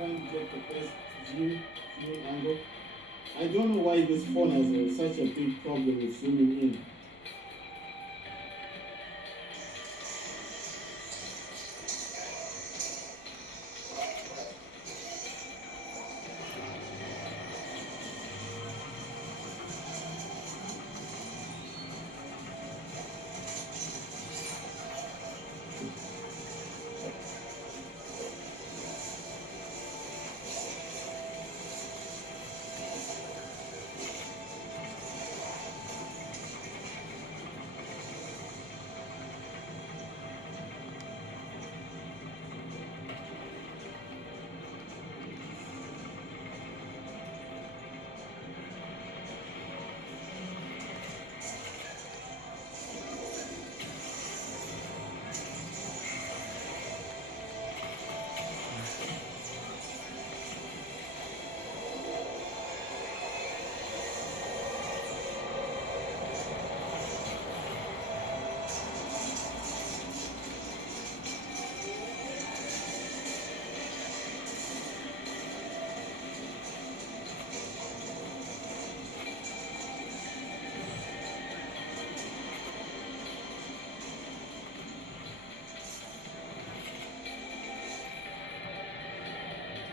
trying to get the best view angle. I don't know why this phone has such a big problem with zooming in.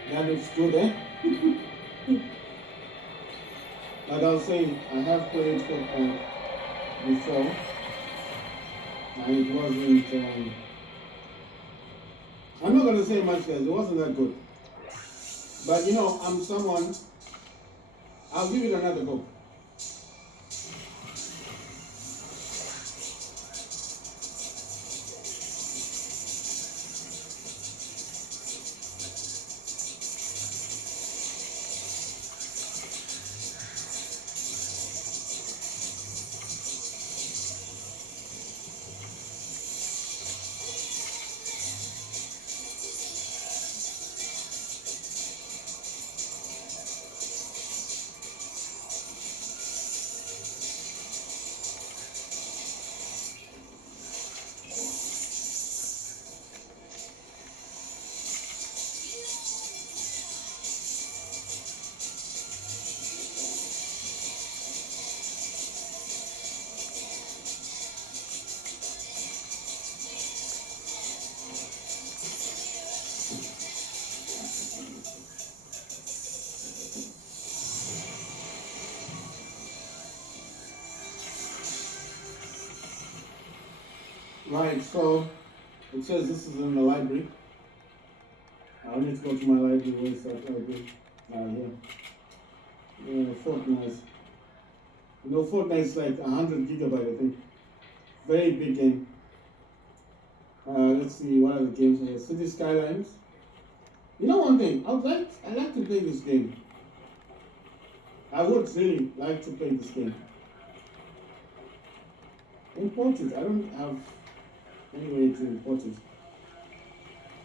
That looks good, eh? Like I was saying, I have played Fortnite before, and it wasn't. I'm not gonna say much, guys. It wasn't that good. But you know, I'm someone. I'll give it another go. Right, so it says this is in the library. I need to go to my library. Where's that library? Here. Yeah, Fortnite. You know, Fortnite is like 100 gigabyte, I think. Very big game. Let's see, what are the games here? City Skylines. You know one thing, I like to play this game. I would really like to play this game. Import it. I don't have any way to import it.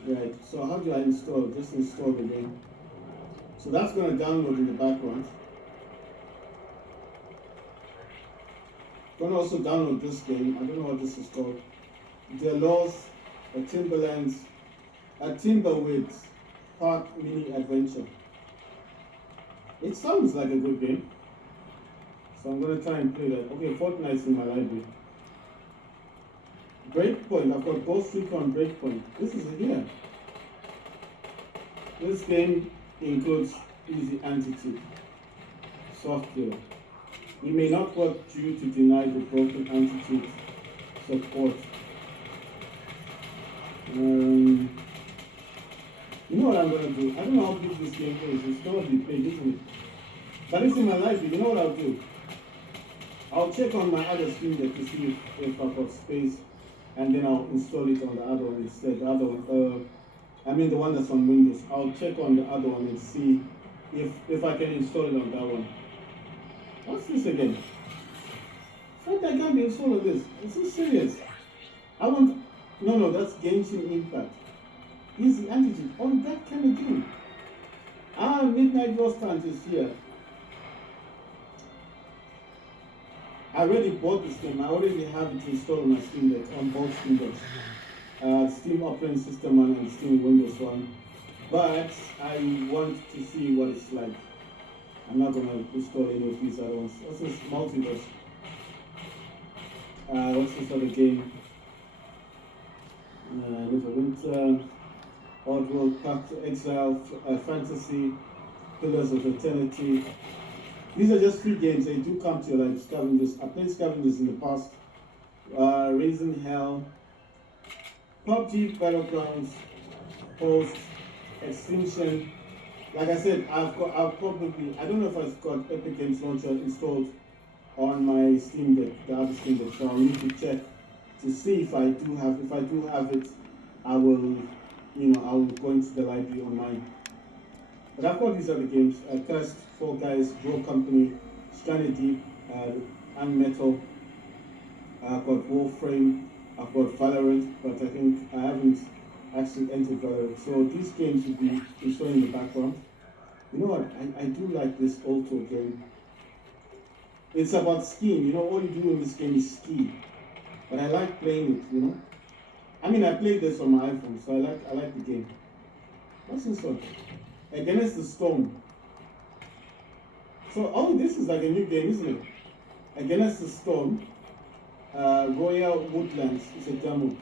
Right, so how do I install? Just install the game. So that's going to download in the background. Going to also download this game. I don't know what this is called. The Laws, a Timberlands, a Timberweight Park Mini Adventure. It sounds like a good game. So I'm going to try and play that. Okay, Fortnite's in my library. Breakpoint, I've got Ghost Recon Breakpoint. This is here. This game includes easy anti-cheat software. We may not work due to deny the broken anti-cheat support. You know what I'm going to do? I don't know how big this game is. It's going to be big, isn't it? But it's in my library. You know what I'll do? I'll check on my other Steam Deck to see if I've got space, and then I'll install it on the other one instead. The other one, I mean the one that's on Windows. I'll check on the other one and see if I can install it on that one. What's this again? Fortnite can't be installed on this. Is this serious? No, that's Genshin Impact. Easy antigen on that kind of game. Midnight Rostand is here. I already bought this game. I already have it installed on my Steam Deck, on both Steam Decks. Steam Operating System 1 and Steam Windows 1. but I want to see what it's like. I'm not gonna install any of these at once. What's this multiverse? What's this other game? Neverwinter, Oddworld, Path to Exile, Fantasy, Pillars of Eternity. These are just free games. They do come to you like Scavengers. I played Scavengers in the past. Raising Hell, PUBG Battlegrounds, Post, Extinction. Like I said, I've probably, I don't know if I've got Epic Games Launcher installed on my Steam Deck, the other Steam Deck. So I'll need to check to see if I do have it. I will, I will go into the library on mine. But I've got these other games: Cursed, Fall Guys, Grow Company, Stranded Deep, and Metal. I've got Warframe, I've got Valorant, but I think I haven't actually entered Valorant. So these games will be installed in the background. You know what? I do like this auto game. It's about skiing. All you do in this game is ski. But I like playing it. I mean, I played this on my iPhone, so I like the game. What's this one? Against the Storm. So, this is like a new game, isn't it? Against the Storm. Royal Woodlands is a demo.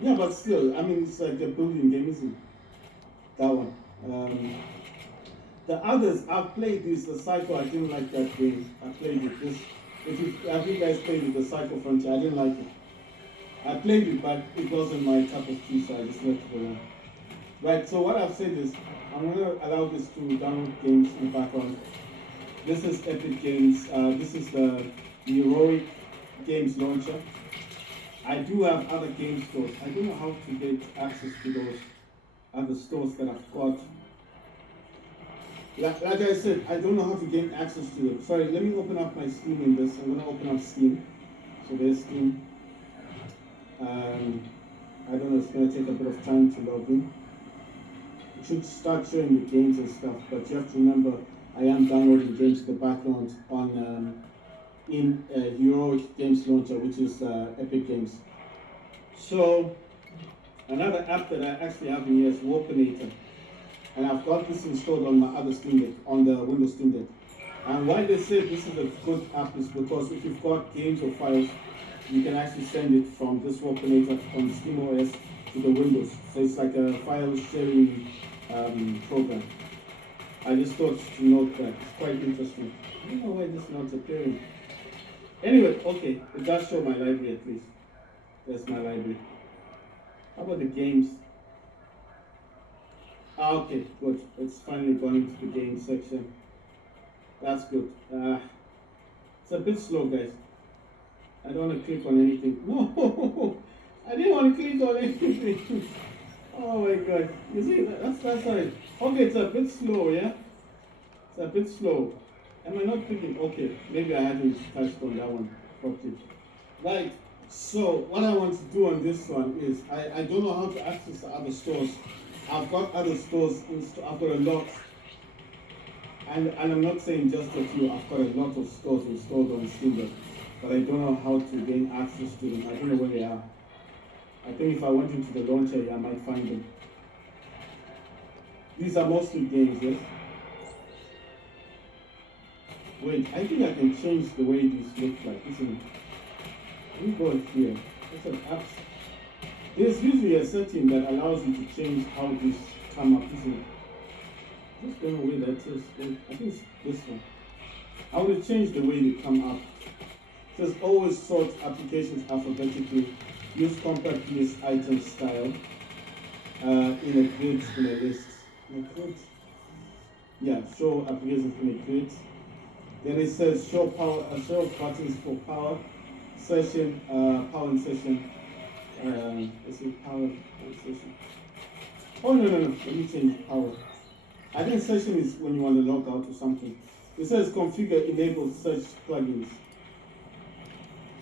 Yeah, but still, I mean, it's like a building game, isn't it? That one. The others, I've played this, the Psycho, I didn't like that game. I played it. Have you guys played it, the Psycho Frontier? I didn't like it. I played it, but it wasn't my cup of tea, so I just left it alone. Right, so what I've said is, I'm going to allow this to download games in the background. This is Epic Games. This is the Heroic Games Launcher. I do have other game stores. I don't know how to get access to those other stores that I've got. Like I said, I don't know how to gain access to them. Sorry, let me open up my Steam in this. I'm going to open up Steam. So there's Steam. I don't know, it's going to take a bit of time to log in. It should start showing the games and stuff, but you have to remember I am downloading games in the background on in Heroic Games Launcher, which is Epic Games. So another app that I actually have in here is Warpinator. And I've got this installed on my other Steam Deck, on the Windows Steam Deck. And why they say this is a good app is because if you've got games or files, you can actually send it from this Warpinator on SteamOS to the Windows. So it's like a file sharing program. I just thought to note that. It's quite interesting. I don't know why this is not appearing. Anyway, okay, it does show my library at least. There's my library. How about the games? Okay, good. It's finally gone into the game section. That's good. It's a bit slow, guys. I don't want to click on anything. No, I didn't want to click on anything. Oh my god. You see, that's right. Okay, it's a bit slow, yeah? It's a bit slow. Am I not clicking? Okay, maybe I hadn't touched on that one properly. Right, so what I want to do on this one is, I don't know how to access the other stores. I've got other stores, I've got a lot. And I'm not saying just a few, I've got a lot of stores installed on Steam Deck. But I don't know how to gain access to them. I don't know where they are. I think if I went into the launcher, I might find them. These are mostly games, yes? Wait, I think I can change the way these look like, isn't it? Let me go here. There's an apps. There's usually a setting that allows you to change how these come up, isn't it? Just don't know where that is. I think it's this one. I will change the way they come up. It says always sort applications alphabetically. Use compact list item style in a grid, in a list. In a grid? Yeah, show applications in a grid. Then it says show power, show buttons for power, session, power and session. Let's see, power and session. Oh no, let me change power. I think session is when you want to log out or something. It says configure enable search plugins.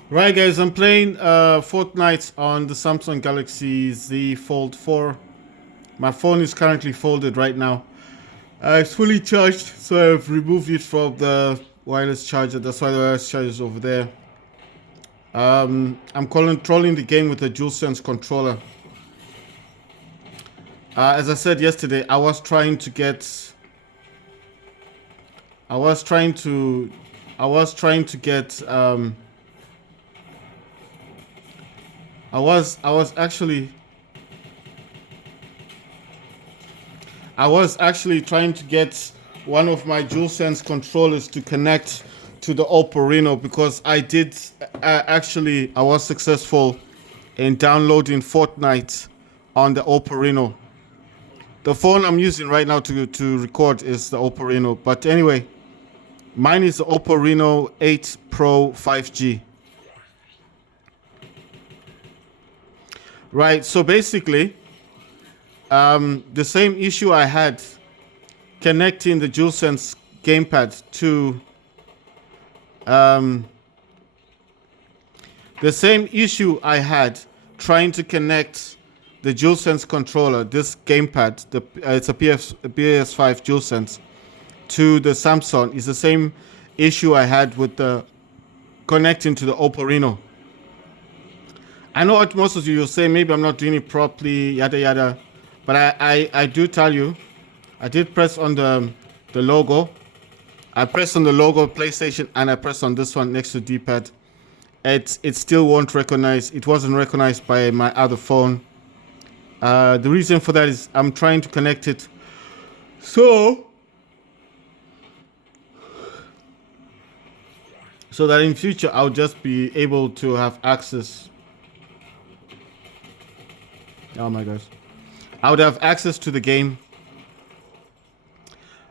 Right guys, I'm playing Fortnite on the Samsung Galaxy Z Fold 4. My phone is currently folded right now. It's fully charged, so I've removed it from the wireless charger. That's why the wireless charger is over there. I'm controlling the game with a DualSense controller. As I said yesterday, I was trying to, I was trying to get, I was actually, I was actually trying to get one of my DualSense controllers to connect to the Oppo Reno because I was successful in downloading Fortnite on the Oppo Reno. The phone I'm using right now to record is the Oppo Reno. But anyway, mine is the Oppo Reno 8 Pro 5G. Right. So basically, the same issue I had connecting the DualSense gamepad to the same issue I had trying to connect the DualSense controller, this gamepad, it's a PS5 DualSense, to the Samsung is the same issue I had with the connecting to the Oppo Reno. I know what most of you will say, maybe I'm not doing it properly, yada yada, but I do tell you, I did press on the logo. I pressed on the logo PlayStation and I pressed on this one next to D-pad. It still won't recognize. It wasn't recognized by my other phone. The reason for that is I'm trying to connect it so that in future I'll just be able to have access. Oh my gosh, I would have access to the game.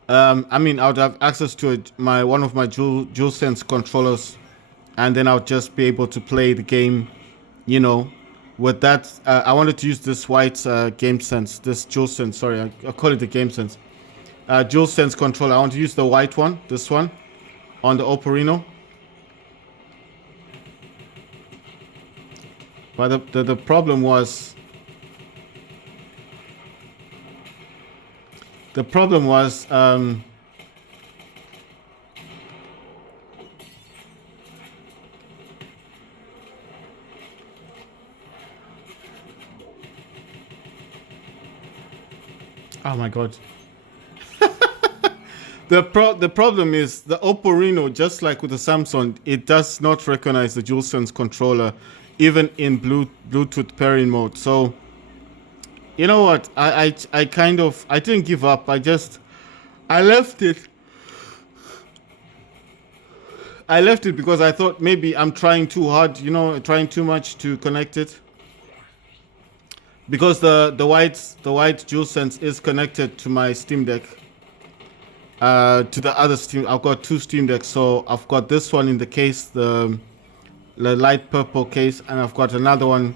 I would have access to one of my DualSense controllers, and then I'll just be able to play the game, with that. I wanted to use this white GameSense, this DualSense. Sorry, I call it the GameSense. DualSense controller. I want to use the white one, this one, on the Oppo Reno. But the problem was. The problem was. Oh my god. The problem is the Oppo Reno, just like with the Samsung, it does not recognize the DualSense controller, even in Bluetooth pairing mode. So, you know what? I didn't give up. I left it. I left it because I thought maybe I'm trying too hard, trying too much to connect it. Because the white DualSense is connected to my Steam Deck. To the other Steam, I've got two Steam Decks, so I've got this one in the case, the light purple case, and I've got another one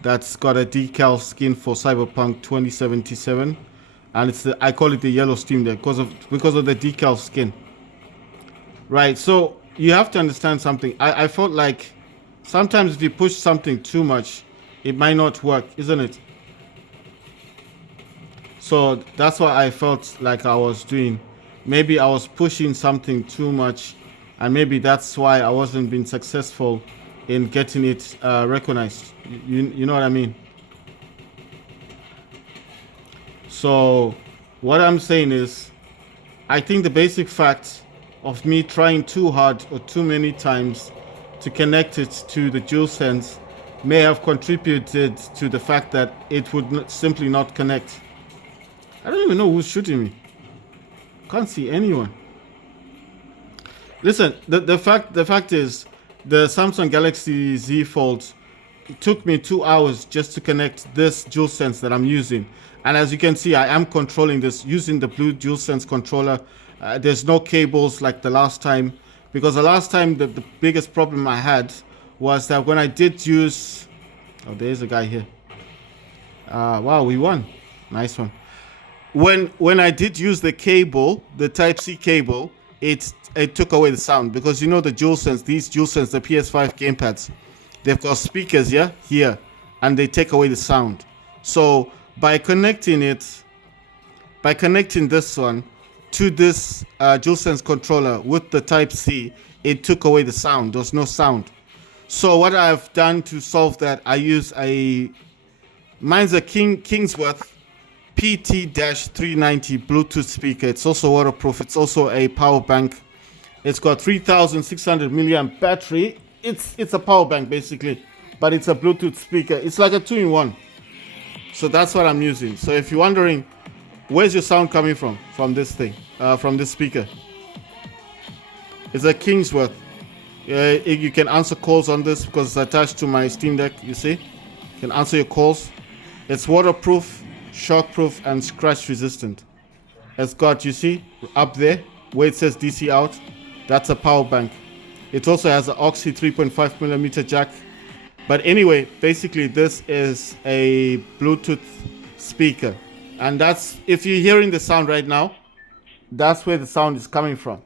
that's got a decal skin for Cyberpunk 2077, and I call it the yellow Steam Deck because of the decal skin. Right, so you have to understand something. I felt like sometimes if you push something too much, it might not work, isn't it? So that's what I felt like I was doing. Maybe I was pushing something too much, and maybe that's why I wasn't being successful in getting it recognized. You know what I mean? So what I'm saying is, I think the basic fact of me trying too hard or too many times to connect it to the DualSense may have contributed to the fact that it would simply not connect. I don't even know who's shooting me. Can't see anyone. Listen, the fact is, the Samsung Galaxy Z Fold, it took me 2 hours just to connect this DualSense that I'm using. And as you can see, I am controlling this using the blue DualSense controller. There's no cables like the last time, because the last time the biggest problem I had was that when I did use... Oh, there's a guy here. Wow, we won. Nice one. When I did use the cable, the Type-C cable, it took away the sound, because the DualSense, these DualSense, the PS5 gamepads, they've got speakers here, and they take away the sound. So by connecting this one to this DualSense controller with the Type-C, it took away the sound. There's no sound. So what I've done to solve that, I use mine's a Kingsworth PT-390 Bluetooth speaker. It's also waterproof. It's also a power bank. It's got 3,600 milliamp battery. It's a power bank basically, but it's a Bluetooth speaker. It's like a 2-in-1. So that's what I'm using. So if you're wondering, where's your sound coming from this thing, from this speaker? It's a Kingsworth. You can answer calls on this because it's attached to my Steam Deck. You see, you can answer your calls. It's waterproof, shockproof, and scratch resistant. It's got, you see, up there where it says DC out, that's a power bank. It also has an Oxy 3.5mm jack. But anyway, basically this is a Bluetooth speaker. And that's, if you're hearing the sound right now, that's where the sound is coming from.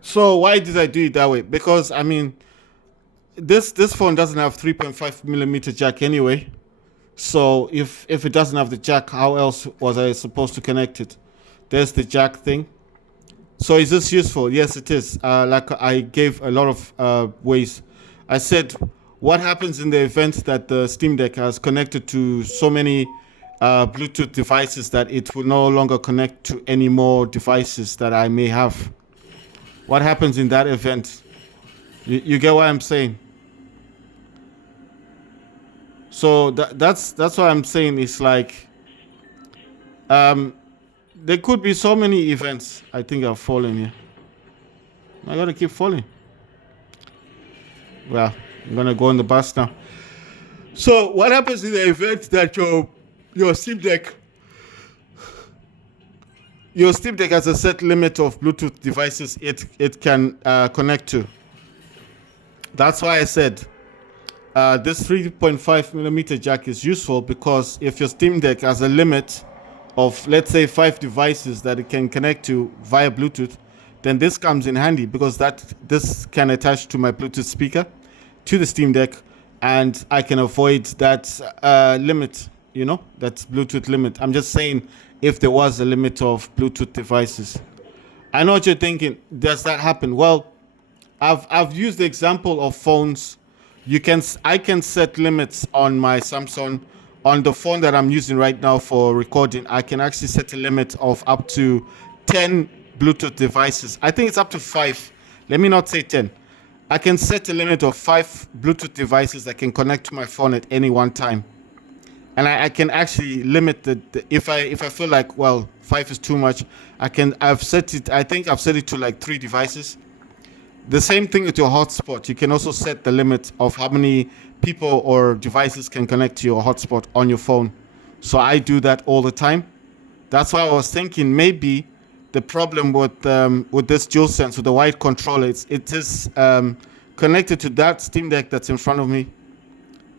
So why did I do it that way? Because I mean, this phone doesn't have 3.5mm jack anyway. So if it doesn't have the jack, how else was I supposed to connect it? There's the jack thing. So is this useful? Yes, it is. Like I gave a lot of ways. I said, what happens in the event that the Steam Deck has connected to so many Bluetooth devices that it will no longer connect to any more devices that I may have? What happens in that event? You get what I'm saying? So that's what I'm saying. It's like there could be so many events. I think I've fallen here. I gotta keep falling. Well, I'm gonna go on the bus now. So what happens in the event that your Steam Deck has a set limit of Bluetooth devices it can connect to? That's why I said this 3.5mm jack is useful, because if your Steam Deck has a limit of, let's say, 5 devices that it can connect to via Bluetooth, then this comes in handy, because this can attach to my Bluetooth speaker to the Steam Deck, and I can avoid that limit, that Bluetooth limit. I'm just saying, if there was a limit of Bluetooth devices. I know what you're thinking. Does that happen? Well, I've used the example of phones. I can set limits on my Samsung. On the phone that I'm using right now for recording, I can actually set a limit of up to 10 Bluetooth devices. I think it's up to 5. Let me not say 10. I can set a limit of 5 Bluetooth devices that can connect to my phone at any one time. And I can actually limit if I feel like, well, 5 is too much, I think I've set it to like 3 devices. The same thing with your hotspot. You can also set the limit of how many people or devices can connect to your hotspot on your phone. So I do that all the time. That's why I was thinking maybe the problem with this DualSense, with the white controller, it is connected to that Steam Deck that's in front of me,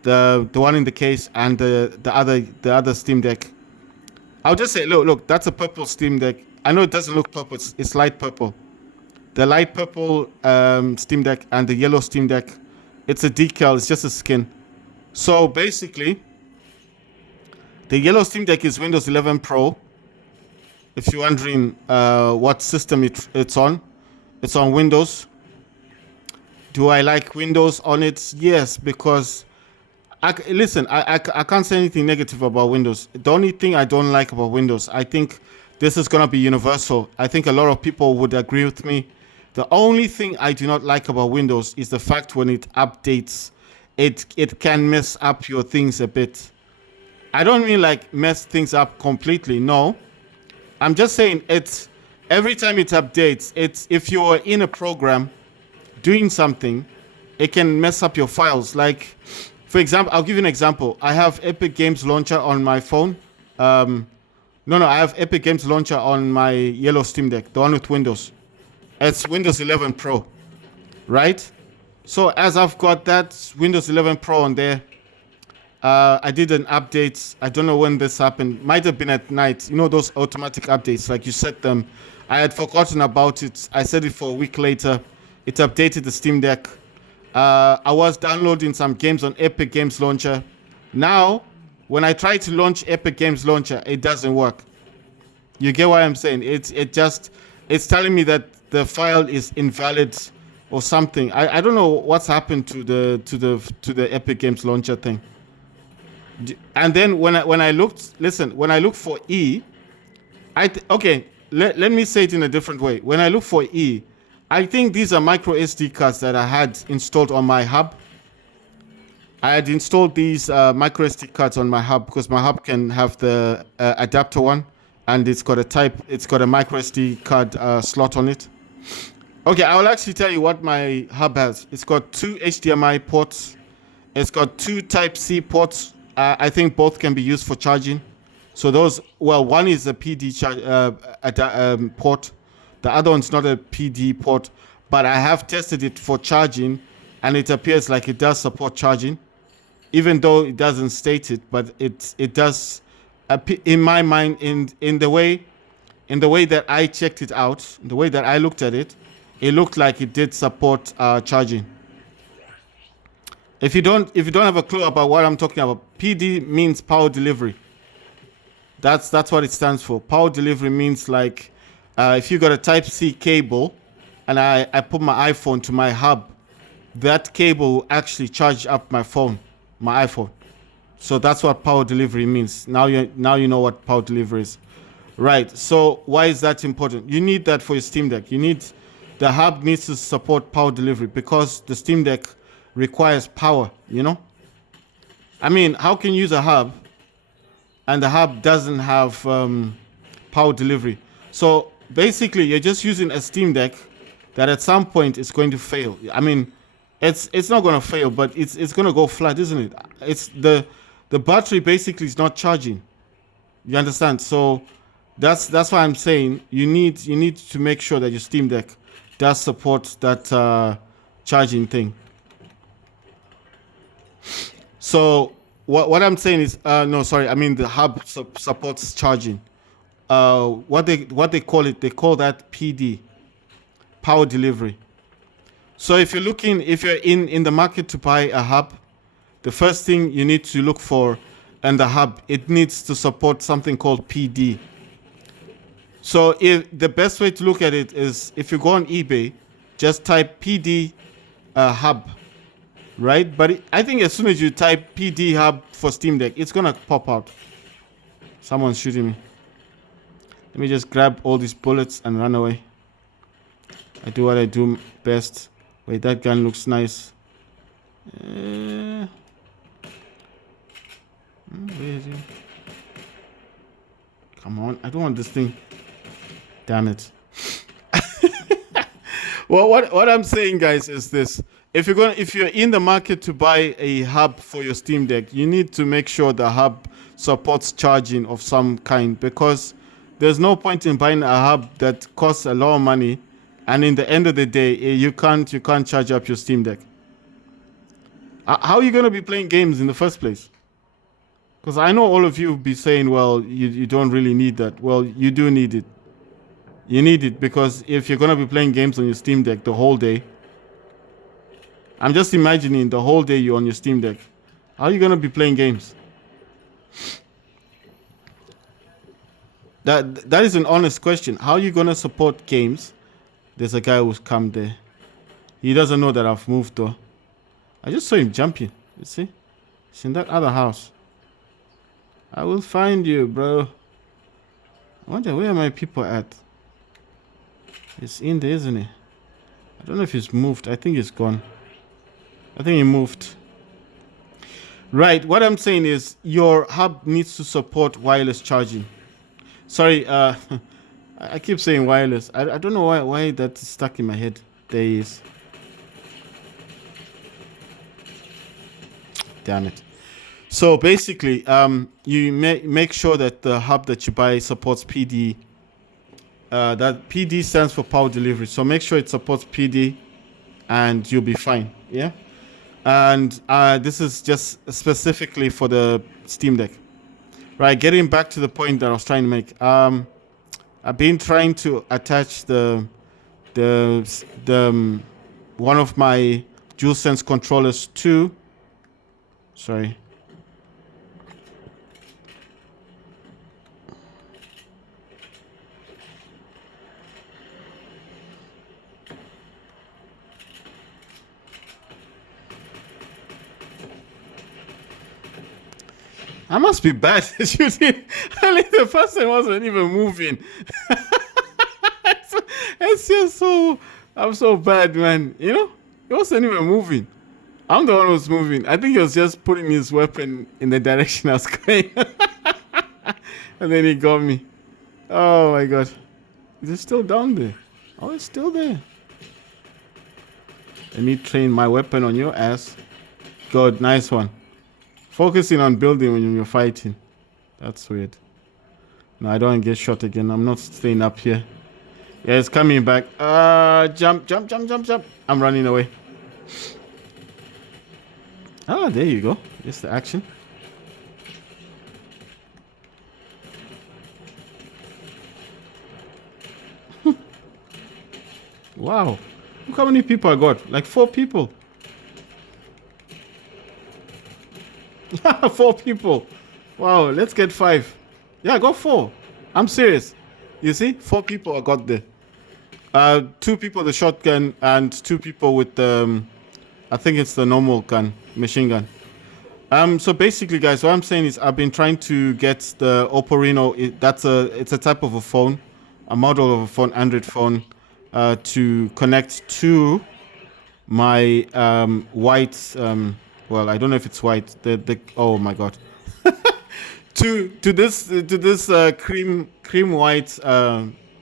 the one in the case, and the other Steam Deck. I'll just say, look, that's a purple Steam Deck. I know it doesn't look purple, it's light purple. The light purple Steam Deck and the yellow Steam Deck, it's a decal, it's just a skin. So basically, the yellow Steam Deck is Windows 11 Pro. If you're wondering what system it's on Windows. Do I like Windows on it? Yes, because I can't say anything negative about Windows. The only thing I don't like about Windows, I think this is going to be universal. I think a lot of people would agree with me. The only thing I do not like about Windows is the fact when it updates, it can mess up your things a bit. I don't mean like mess things up completely, no. I'm just saying every time it updates, if you're in a program doing something, it can mess up your files. Like, for example, I'll give you an example. I have Epic Games Launcher on my phone. I have Epic Games Launcher on my yellow Steam Deck, the one with Windows. It's Windows 11 Pro, right? So as I've got that Windows 11 Pro on there, I did an update. I don't know when this happened. Might have been at night. You know those automatic updates, like you set them. I had forgotten about it. I set it for a week later. It updated the Steam Deck. I was downloading some games on Epic Games Launcher. Now, when I try to launch Epic Games Launcher, it doesn't work. You get what I'm saying? It's telling me that the file is invalid or something. I don't know what's happened to the Epic Games Launcher thing. And then when I looked, listen, when I looked for E, okay, let me say it in a different way. When I look for E, I think these are micro SD cards that I had installed on my hub. I had installed these micro SD cards on my hub because my hub can have the adapter one, and it's got a micro SD card slot on it. Okay, I will actually tell you what my hub has. It's got 2 HDMI ports. It's got 2 Type C ports. I think both can be used for charging. So those, well, one is a PD port. The other one's not a PD port, but I have tested it for charging, and it appears like it does support charging, even though it doesn't state it. But it does, in my mind, in the way that I checked it out, the way that I looked at it, it looked like it did support charging. If you don't have a clue about what I'm talking about, PD means power delivery. That's what it stands for. Power delivery means like if you got a Type C cable, and I put my iPhone to my hub, that cable will actually charge up my iPhone. So that's what power delivery means. Now you know what power delivery is. Right. So why is that important? You need that for your Steam Deck. The hub needs to support power delivery because the Steam Deck requires power, you know? I mean, how can you use a hub and the hub doesn't have power delivery? So basically, you're just using a Steam Deck that at some point is going to fail. I mean, it's not going to fail, but it's going to go flat, isn't it? It's the battery basically is not charging. You understand? So that's why I'm saying you need to make sure that your Steam Deck does support that charging thing. So what I'm saying is no, sorry, I mean the hub supports charging. What they call it, they call that PD, power delivery. So if you're in the market to buy a hub, the first thing you need to look for in the hub, it needs to support something called PD. So if the best way to look at it is if you go on eBay, just type PD hub, right? But I think as soon as you type PD hub for Steam Deck, it's gonna pop out. Someone's shooting me. Let me just grab all these bullets and run away. I do what I do best. Wait, that gun looks nice. Where is it? Come on, I don't want this thing. Damn it. Well, what I'm saying, guys, is this. If you're in the market to buy a hub for your Steam Deck, you need to make sure the hub supports charging of some kind, because there's no point in buying a hub that costs a lot of money, and in the end of the day, you can't charge up your Steam Deck. How are you going to be playing games in the first place? Because I know all of you will be saying, well, you don't really need that. Well, you do need it. You need it because if you're going to be playing games on your Steam Deck the whole day, I'm just imagining the whole day you're on your Steam Deck. How are you going to be playing games? That is an honest question. How are you going to support games? There's a guy who's come there. He doesn't know that I've moved though. I just saw him jumping. You see? It's in that other house. I will find you, bro. I wonder where my people at. It's in there, isn't it? I don't know if he's moved. I think he's gone. I think he moved. Right. What I'm saying is your hub needs to support wireless charging. Sorry, I keep saying wireless. I don't know why that's stuck in my head. There he is. Damn it. So basically, you make sure that the hub that you buy supports PD. That PD stands for power delivery. So make sure it supports PD, and you'll be fine. Yeah. And this is just specifically for the Steam Deck. Right. Getting back to the point that I was trying to make. I've been trying to attach the one of my DualSense controllers to. Sorry. I must be bad at shooting. I mean, the person wasn't even moving. It's just so. I'm so bad, man. You know, he wasn't even moving. I'm the one who was moving. I think he was just putting his weapon in the direction I was going. And then he got me. Oh my god. Is it still down there? Oh, it's still there. Let me train my weapon on your ass. God, nice one. Focusing on building when you're fighting. That's weird. No, I don't want to get shot again. I'm not staying up here. Yeah, it's coming back. Jump, jump, jump, jump, jump. I'm running away. Ah, there you go. Just the action. Wow. Look how many people I got. Like 4 people. 4 people. Wow, let's get 5. Yeah, I got 4. I'm serious. You see? 4 people I got there. 2 people with the shotgun and 2 people with I think it's the normal gun, machine gun. So basically, guys, what I'm saying is I've been trying to get the Oppo Reno. It's a type of a phone, a model of a phone, Android phone, to connect to my white. Well, I don't know if it's white. Oh my god. to this cream white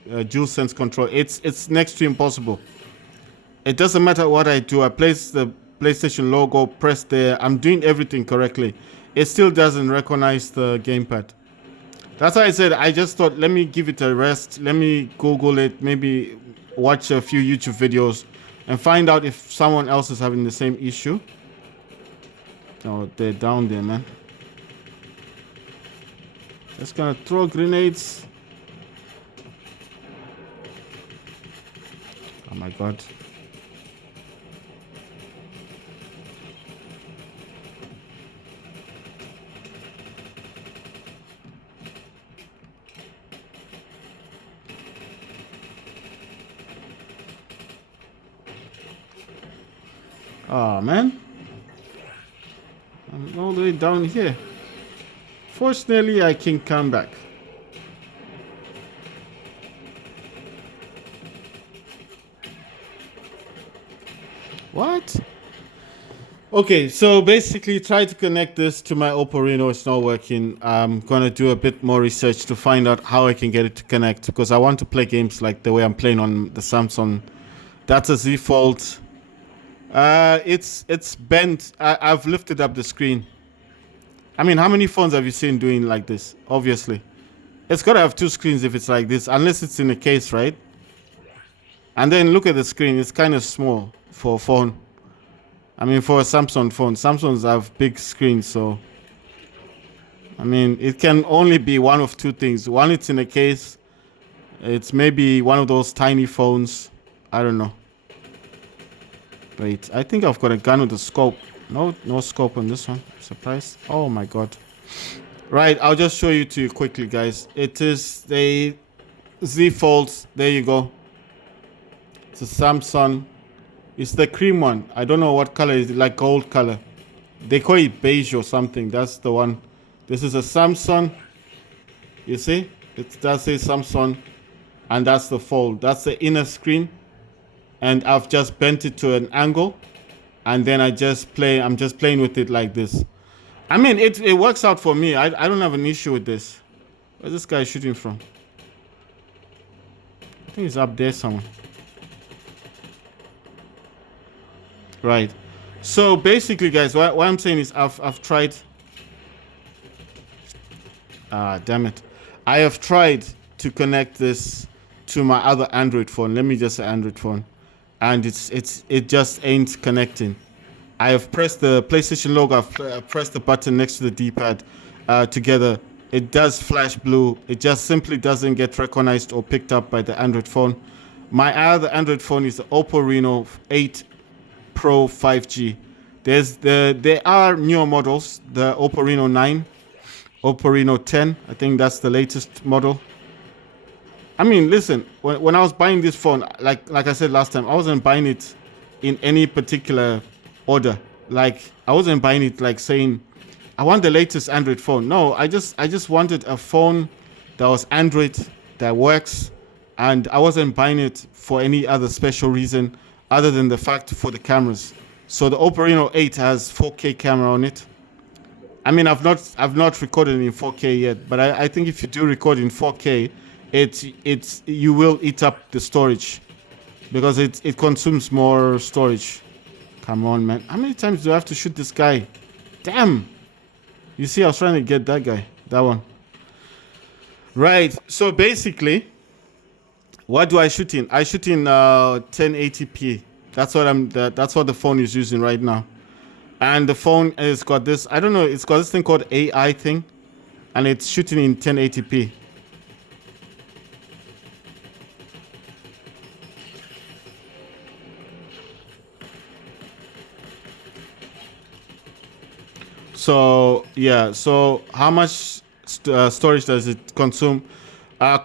DualSense control. It's next to impossible. It doesn't matter what I do. I place the PlayStation logo, press there. I'm doing everything correctly. It still doesn't recognize the gamepad. That's why I said I just thought, let me give it a rest. Let me Google it. Maybe watch a few YouTube videos and find out if someone else is having the same issue. Oh, they're down there, man. Just gonna throw grenades. Oh my god. Oh man, I'm all the way down here. Fortunately, I can come back. What? Okay, so basically try to connect this to my Oppo Reno. It's not working. I'm gonna do a bit more research to find out how I can get it to connect, because I want to play games like the way I'm playing on the Samsung. That's a Z Fold. It's bent. I've lifted up the screen. I mean, how many phones have you seen doing like this? Obviously, it's gotta have 2 screens if it's like this, unless it's in a case, right? And then look at the screen. It's kind of small for a phone. I mean, for a Samsung phone. Samsungs have big screens, so I mean, it can only be one of 2 things. One, it's in a case. It's maybe one of those tiny phones. I don't know. Wait, I think I've got a gun with a scope. No scope on this one. Surprise. Oh my god. Right, I'll just show you to you quickly, guys. It is the Z Folds. There you go. It's a Samsung. It's the cream one. I don't know what color is it, like gold color. They call it beige or something. That's the one. This is a Samsung. You see? It does say Samsung. And that's the fold. That's the inner screen. And I've just bent it to an angle, and then I'm just playing with it like this. I mean, it works out for me. I don't have an issue with this. Where's this guy shooting from? I think he's up there somewhere. Right. So basically, guys, what I'm saying is I've tried. Damn it! I have tried to connect this to my other Android phone. Let me just say Android phone. And it just ain't connecting. I have pressed the PlayStation logo. I've pressed the button next to the D-pad together. It does flash blue. It just simply doesn't get recognized or picked up by the Android phone. My other Android phone is the Oppo Reno 8 Pro 5G. There are newer models. The Oppo Reno 9, Oppo Reno 10. I think that's the latest model. I mean, listen, when I was buying this phone, like I said last time, I wasn't buying it in any particular order. Like, I wasn't buying it like saying, I want the latest Android phone. No, I just wanted a phone that was Android that works, and I wasn't buying it for any other special reason other than the fact for the cameras. So the Oppo Reno 8 has 4K camera on it. I mean, I've not recorded in 4K yet, but I think if you do record in 4K, it's you will eat up the storage because it consumes more storage. Come on, man. How many times do I have to shoot this guy? Damn. You see, I was trying to get that guy. That one. Right. So basically, what do I shoot in? I shoot in 1080p. That's what the phone is using right now. And the phone has got this, I don't know, it's got this thing called AI thing, and it's shooting in 1080p. So yeah, so how much storage does it consume?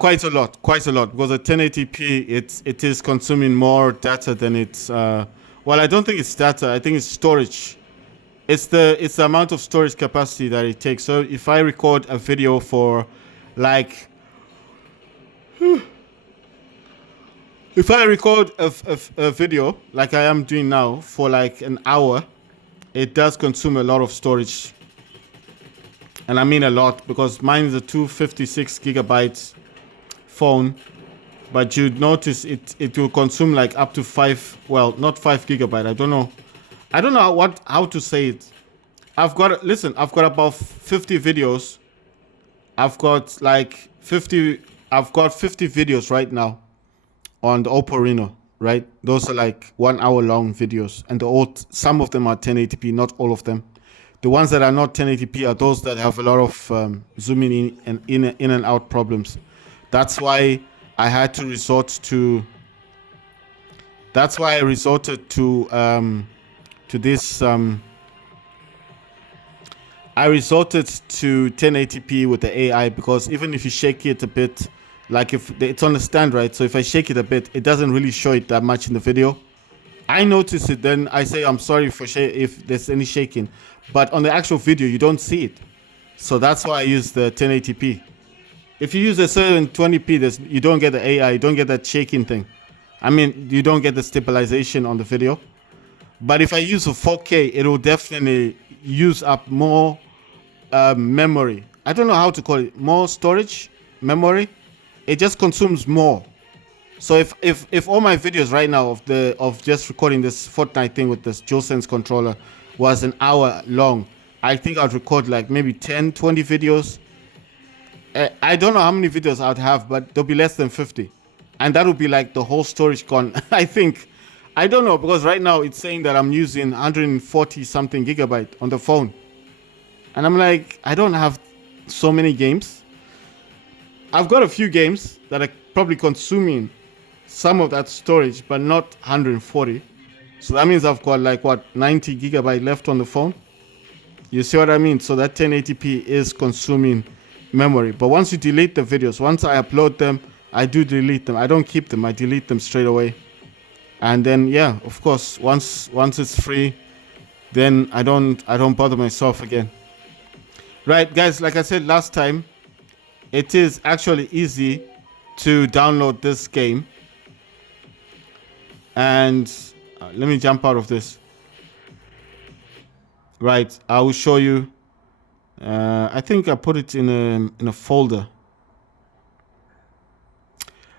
Quite a lot, because at 1080p it is consuming more data than it's. Well, I don't think it's data. I think it's storage. It's the amount of storage capacity that it takes. So if I record a video for, like, if I record a video like I am doing now for like an hour, it does consume a lot of storage. And I mean a lot, because mine is a 256 gigabyte phone, but you'd notice it will consume like up to 5, well, not 5 gigabyte. I don't know how to say it. I've got about 50 videos. I've got 50 videos right now on the Oppo Reno, right? Those are like 1 hour long videos, and some of them are 1080p, not all of them. The ones that are not 1080p are those that have a lot of zooming in and out problems. That's why I had to resort to. That's why I resorted to this. I resorted to 1080p with the AI, because even if you shake it a bit, like if it's on the stand, right? So if I shake it a bit, it doesn't really show it that much in the video. I notice it, then I say I'm sorry for if there's any shaking, but on the actual video you don't see it. So that's why I use the 1080p. If you use a 720p, you don't get the AI, you don't get that shaking thing. I mean, you don't get the stabilization on the video. But if I use a 4K, it will definitely use up more memory. I don't know how to call it. More storage, memory. It just consumes more. So if all my videos right now of just recording this Fortnite thing with this DualSense controller was an hour long, I think I'd record like maybe 10, 20 videos. I don't know how many videos I'd have, but there'll be less than 50. And that would be like the whole storage gone. I think. I don't know, because right now it's saying that I'm using 140 something gigabyte on the phone. And I'm like, I don't have so many games. I've got a few games that are probably consuming some of that storage, but not 140. So that means I've got like 90 gigabyte left on the phone. You see what I mean? So that 1080p is consuming memory. But once you delete the videos, once I upload them, I do delete them. I don't keep them. I delete them straight away. And then, yeah, of course, once it's free, then I don't bother myself again. Right, guys, like I said last time, it is actually easy to download this game. And let me jump out of this. Right, I will show you. I think I put it in a folder.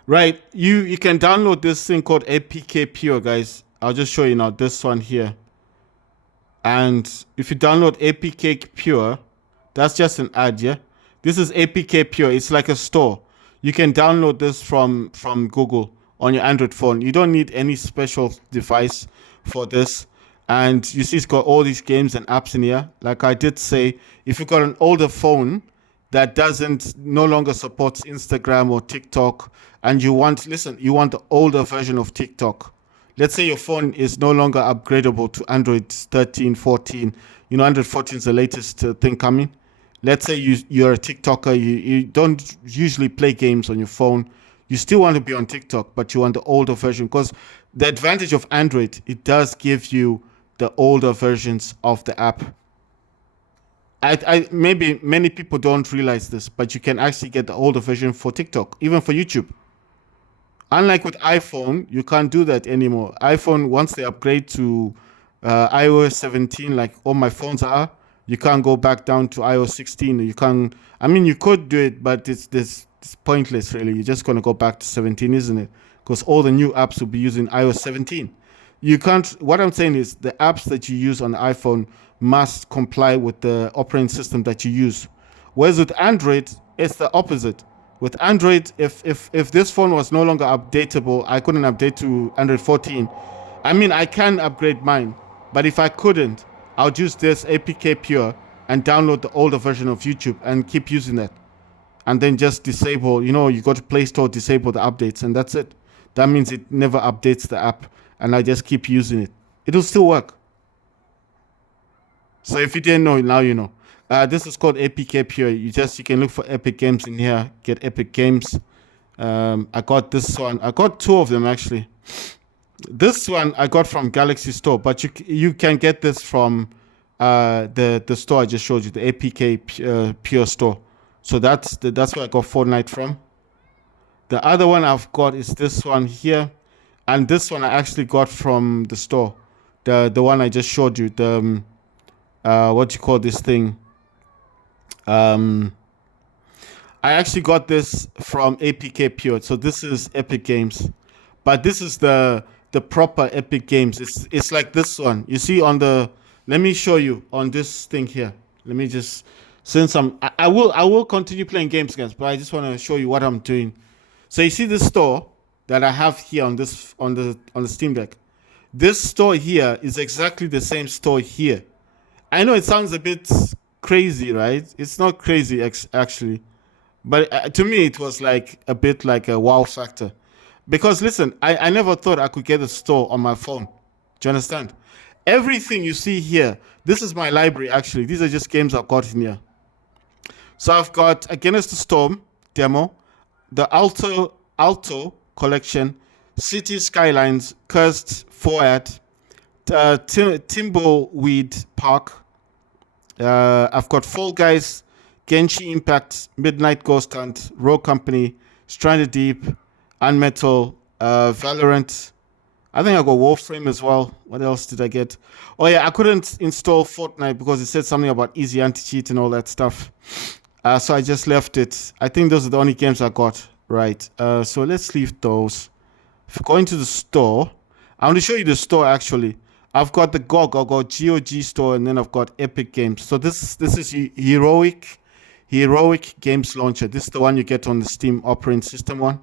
Right, you can download this thing called APK Pure, guys. I'll just show you now, this one here. And if you download APK Pure, that's just an ad, yeah? This is APK Pure. It's like a store. You can download this from Google on your Android phone. You don't need any special device for this. And you see it's got all these games and apps in here. Like I did say, if you've got an older phone that no longer supports Instagram or TikTok, and you want the older version of TikTok. Let's say your phone is no longer upgradable to Android 13, 14. You know, Android 14 is the latest thing coming. Let's say you're a TikToker. You don't usually play games on your phone. You still want to be on TikTok, but you want the older version, because the advantage of Android, it does give you the older versions of the app. I maybe many people don't realize this, but you can actually get the older version for TikTok, even for YouTube. Unlike with iPhone, you can't do that anymore. iPhone, once they upgrade to iOS 17, like all my phones are, you can't go back down to iOS 16. You can't. I mean, you could do it, but it's pointless, really. You're just gonna go back to 17, isn't it? Because all the new apps will be using iOS 17. You can't. What I'm saying is the apps that you use on the iPhone must comply with the operating system that you use. Whereas with Android, it's the opposite. With Android, if this phone was no longer updatable, I couldn't update to Android 14. I mean, I can upgrade mine, but if I couldn't, I'll use this APK Pure and download the older version of YouTube and keep using that. And then just disable, you go to Play Store, disable the updates, and that's it. That means it never updates the app, and I just keep using it. It'll still work. So if you didn't know, now you know. This is called APK Pure. You can look for Epic Games in here. Get Epic Games. I got this one. I got two of them actually. This one I got from Galaxy Store, but you can get this from the store I just showed you, the APK Pure store. So that's where I got Fortnite from. The other one I've got is this one here, and this one I actually got from the store. The one I just showed you. The what do you call this thing? I actually got this from APK Pure. So this is Epic Games, but this is the proper Epic Games. It's like this one. You see on the. Let me show you on this thing here. Let me just since I will continue playing games, guys, but I just want to show you what I'm doing. So you see this store that I have here on the Steam Deck. This store here is exactly the same store here. I know it sounds a bit crazy, right? It's not crazy actually, but to me it was like a bit like a wow factor, because listen, I never thought I could get a store on my phone. Do you understand? Everything you see here, this is my library actually. These are just games I've got in here. So I've got Against the Storm demo, the Alto collection, City Skylines, Cursed Forward, Timbleweed Park. I've got Fall Guys, Genshin Impact, Midnight Ghost Hunt, Rogue Company, Stranded Deep, Unmetal, Valorant. I think I got Warframe as well. What else did I get? Oh yeah, I couldn't install Fortnite because it said something about easy anti-cheat and all that stuff. So I just left it. I think those are the only games I got. Right. So let's leave those. Going to the store. I want to show you the store actually. I've got the GOG. I've got GOG store, and then I've got Epic Games. So this is Heroic Games Launcher. This is the one you get on the Steam operating system one.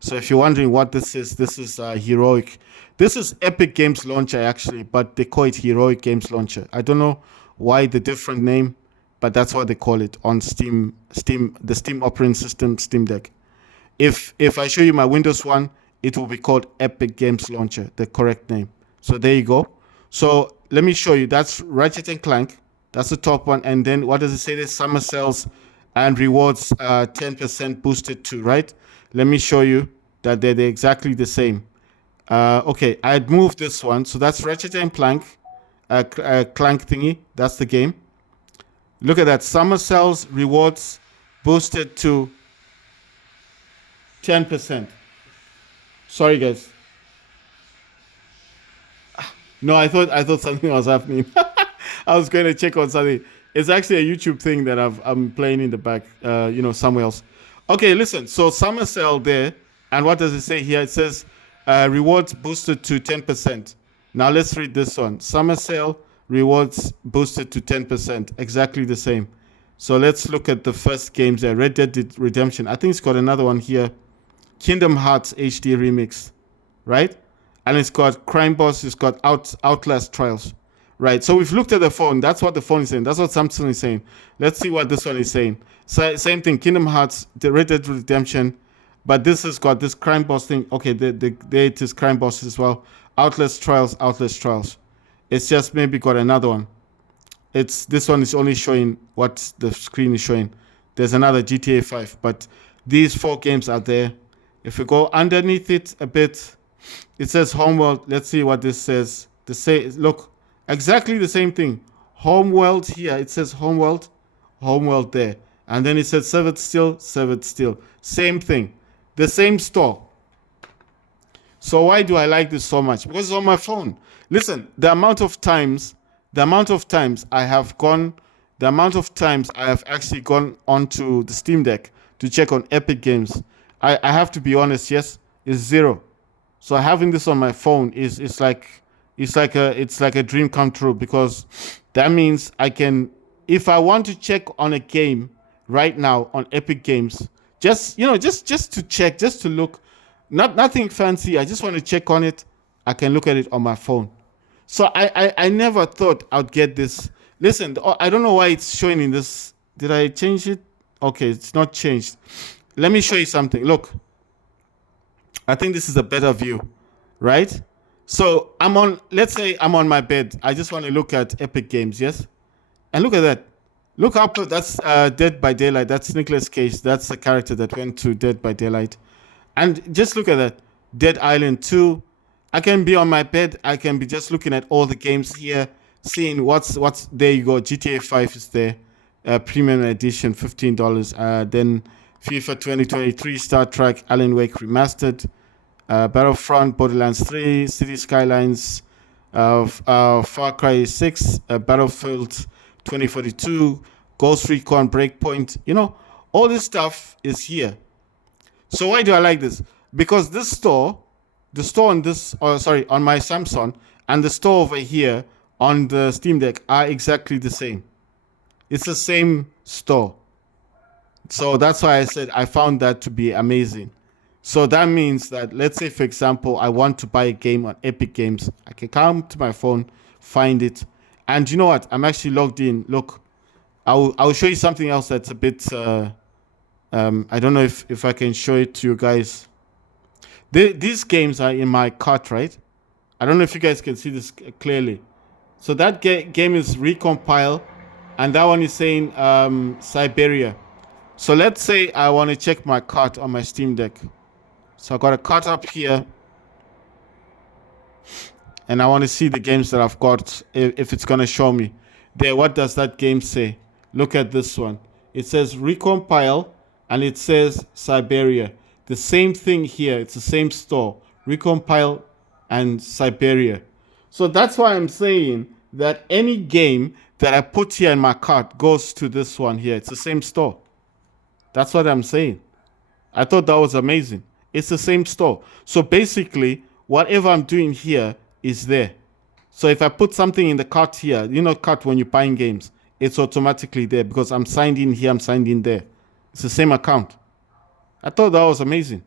So if you're wondering what this is Heroic. This is Epic Games Launcher actually, but they call it Heroic Games Launcher. I don't know why the different name, but that's what they call it on Steam, the Steam operating system, Steam Deck. If I show you my Windows one, it will be called Epic Games Launcher, the correct name. So there you go. So let me show you. That's Ratchet and Clank. That's the top one. And then what does it say? There's summer sales and rewards 10% boosted too, right? Let me show you that they're exactly the same. Okay, I had moved this one. So that's Ratchet and Clank, Clank thingy. That's the game. Look at that. Summer sales, rewards boosted to 10%. Sorry, guys. No, I thought something was happening. I was going to check on something. It's actually a YouTube thing that I'm playing in the back, somewhere else. Okay, listen. So summer sale there, and what does it say here? It says rewards boosted to 10%. Now let's read this one. Summer sale, rewards boosted to 10%. Exactly the same. So let's look at the first games there. Red Dead Redemption. I think it's got another one here. Kingdom Hearts HD Remix, right? And it's got Crime Boss, it's got Outlast Trials, right? So we've looked at the phone. That's what the phone is saying. That's what Samsung is saying. Let's see what this one is saying. So, same thing, Kingdom Hearts, the Red Dead Redemption, but this has got this Crime Boss thing. Okay, there it is, Crime Boss as well. Outlast Trials. It's just maybe got another one. This one is only showing what the screen is showing. There's another GTA 5, but these 4 games are there. If we go underneath it a bit, it says Homeworld. Let's see what this says. Look, exactly the same thing. Homeworld here. It says Homeworld, Homeworld there. And then it says Save It Still, Save It Still. Same thing. The same store. So why do I like this so much? Because it's on my phone. Listen, the amount of times I have actually gone onto the Steam Deck to check on Epic Games, I have to be honest, yes, is zero. So having this on my phone is like a dream come true, because that means I can, if I want to check on a game right now on Epic Games, just to check, just to look, nothing fancy. I just want to check on it. I can look at it on my phone. So I never thought I'd get this. Listen, I don't know why it's showing in this. Did I change it? Okay, it's not changed. Let me show you something. Look, I think this is a better view, right? So let's say I'm on my bed. I just want to look at Epic Games, yes? And look at that. Look how that's Dead by Daylight. That's Nicolas Cage. That's the character that went to Dead by Daylight. And just look at that. Dead Island 2. I can be on my bed. I can be just looking at all the games here, seeing what's there. You go. GTA 5 is there. Premium edition, $15. Then FIFA 2023, Star Trek, Alan Wake Remastered, Battlefront, Borderlands 3, City Skylines, Far Cry 6, Battlefield 2042, Ghost Recon Breakpoint. All this stuff is here. So why do I like this? Because the store on on my Samsung and the store over here on the Steam Deck are exactly the same. It's the same store. So that's why I said I found that to be amazing. So that means that, let's say, for example, I want to buy a game on Epic Games. I can come to my phone, find it. And you know what? I'm actually logged in. Look, I'll show you something else that's a bit... I don't know if I can show it to you guys. These games are in my cart, right? I don't know if you guys can see this clearly. So that game is Recompile, and that one is saying Siberia. So let's say I want to check my cart on my Steam Deck. So I got a cart up here, and I want to see the games that I've got, if it's going to show me. There, what does that game say? Look at this one. It says Recompile, and it says Siberia. The same thing here. It's the same store. Recompile and Siberia. So that's why I'm saying that any game that I put here in my cart goes to this one here. It's the same store. That's what I'm saying. I thought that was amazing. It's the same store. So basically, whatever I'm doing here is there. So if I put something in the cart here, cart when you're buying games, it's automatically there because I'm signed in here, I'm signed in there. It's the same account. I thought that was amazing.